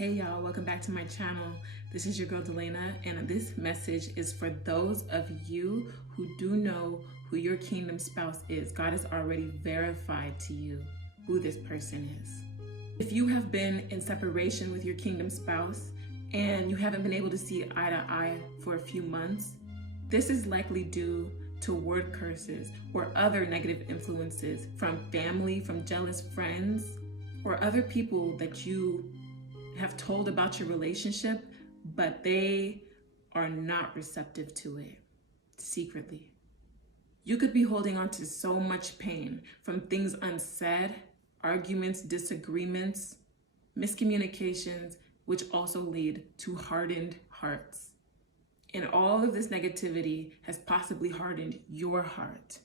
Hey y'all, welcome back to my channel. This is your girl Delana, and this message is for those of you who do know who your kingdom spouse is. God has already verified to you who this person is. If you have been in separation with your kingdom spouse and you haven't been able to see eye to eye for a few months, this is likely due to word curses or other negative influences from family, from jealous friends, or other people that you have told about your relationship, but they are not receptive to it secretly. You could be holding on to so much pain from things unsaid, arguments, disagreements, miscommunications, which also lead to hardened hearts. And all of this negativity has possibly hardened your heart.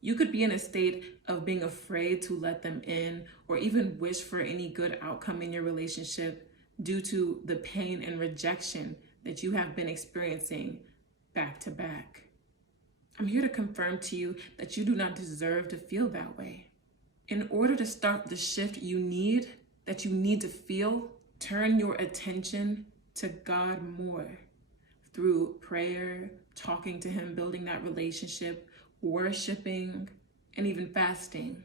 You could be in a state of being afraid to let them in or even wish for any good outcome in your relationship due to the pain and rejection that you have been experiencing back to back. I'm here to confirm to you that you do not deserve to feel that way. In order to start the shift you need to feel, turn your attention to God more through prayer, talking to Him, building that relationship, worshiping, and even fasting.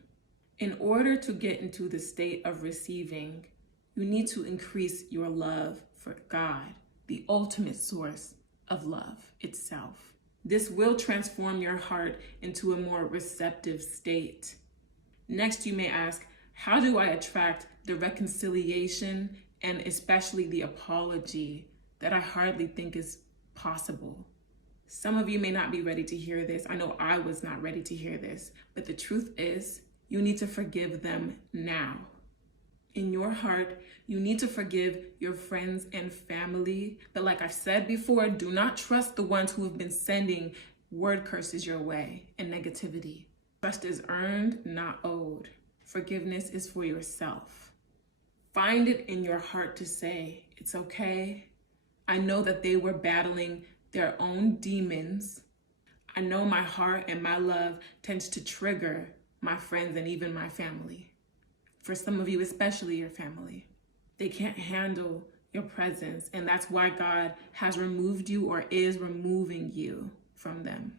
In order to get into the state of receiving, you need to increase your love for God, the ultimate source of love itself. This will transform your heart into a more receptive state. Next, you may ask, how do I attract the reconciliation and especially the apology that I hardly think is possible? Some of you may not be ready to hear this. I know I was not ready to hear this, but the truth is, you need to forgive them now. In your heart, you need to forgive your friends and family. But like I've said before, do not trust the ones who have been sending word curses your way and negativity. Trust is earned, not owed. Forgiveness is for yourself. Find it in your heart to say, it's okay. I know that they were battling their own demons. I know my heart and my love tends to trigger my friends and even my family. For some of you, especially your family, they can't handle your presence, and that's why God has removed you or is removing you from them.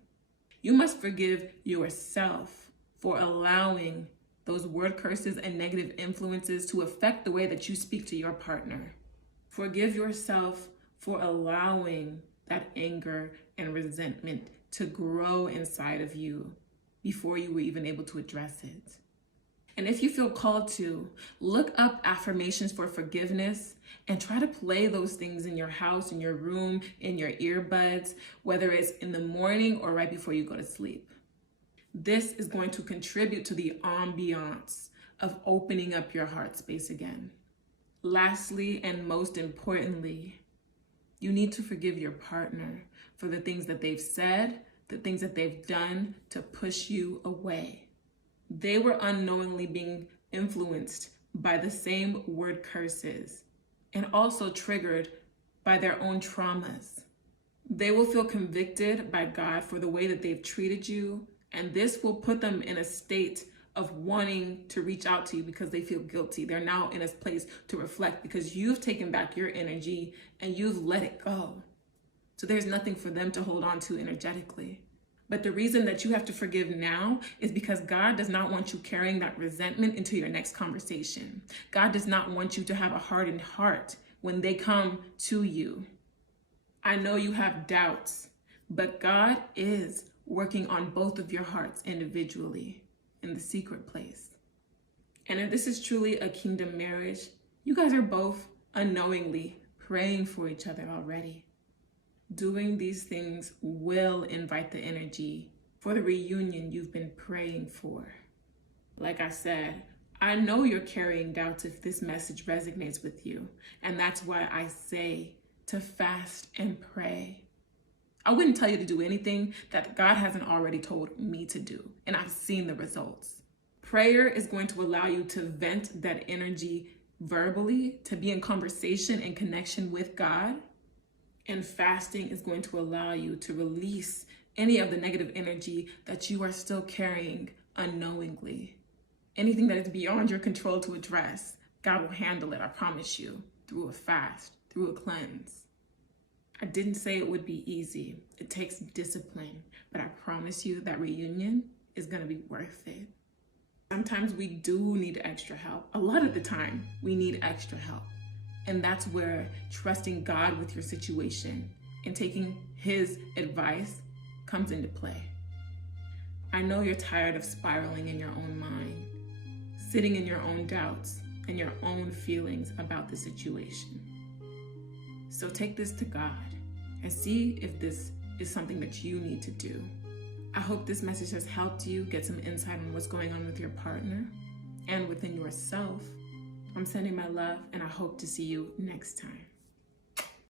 You must forgive yourself for allowing those word curses and negative influences to affect the way that you speak to your partner. Forgive yourself for allowing that anger and resentment to grow inside of you before you were even able to address it. And if you feel called to, look up affirmations for forgiveness and try to play those things in your house, in your room, in your earbuds, whether it's in the morning or right before you go to sleep. This is going to contribute to the ambiance of opening up your heart space again. Lastly, and most importantly, you need to forgive your partner for the things that they've said, the things that they've done to push you away. They were unknowingly being influenced by the same word curses and also triggered by their own traumas. They will feel convicted by God for the way that they've treated you, and this will put them in a state of wanting to reach out to you because they feel guilty. They're now in a place to reflect because you've taken back your energy and you've let it go. So there's nothing for them to hold on to energetically. But the reason that you have to forgive now is because God does not want you carrying that resentment into your next conversation. God does not want you to have a hardened heart when they come to you. I know you have doubts, but God is working on both of your hearts individually in the secret place. And if this is truly a kingdom marriage, you guys are both unknowingly praying for each other already. Doing these things will invite the energy for the reunion you've been praying for. Like I said, I know you're carrying doubts if this message resonates with you. And that's why I say to fast and pray. I wouldn't tell you to do anything that God hasn't already told me to do, and I've seen the results. Prayer is going to allow you to vent that energy verbally, to be in conversation and connection with God, and fasting is going to allow you to release any of the negative energy that you are still carrying unknowingly. Anything that is beyond your control to address, God will handle it, I promise you, through a fast, through a cleanse. I didn't say it would be easy. It takes discipline, but I promise you that reunion is going to be worth it. Sometimes we do need extra help. A lot of the time, we need extra help. And that's where trusting God with your situation and taking His advice comes into play. I know you're tired of spiraling in your own mind, sitting in your own doubts and your own feelings about the situation. So take this to God and see if this is something that you need to do. I hope this message has helped you get some insight on what's going on with your partner and within yourself. I'm sending my love, and I hope to see you next time.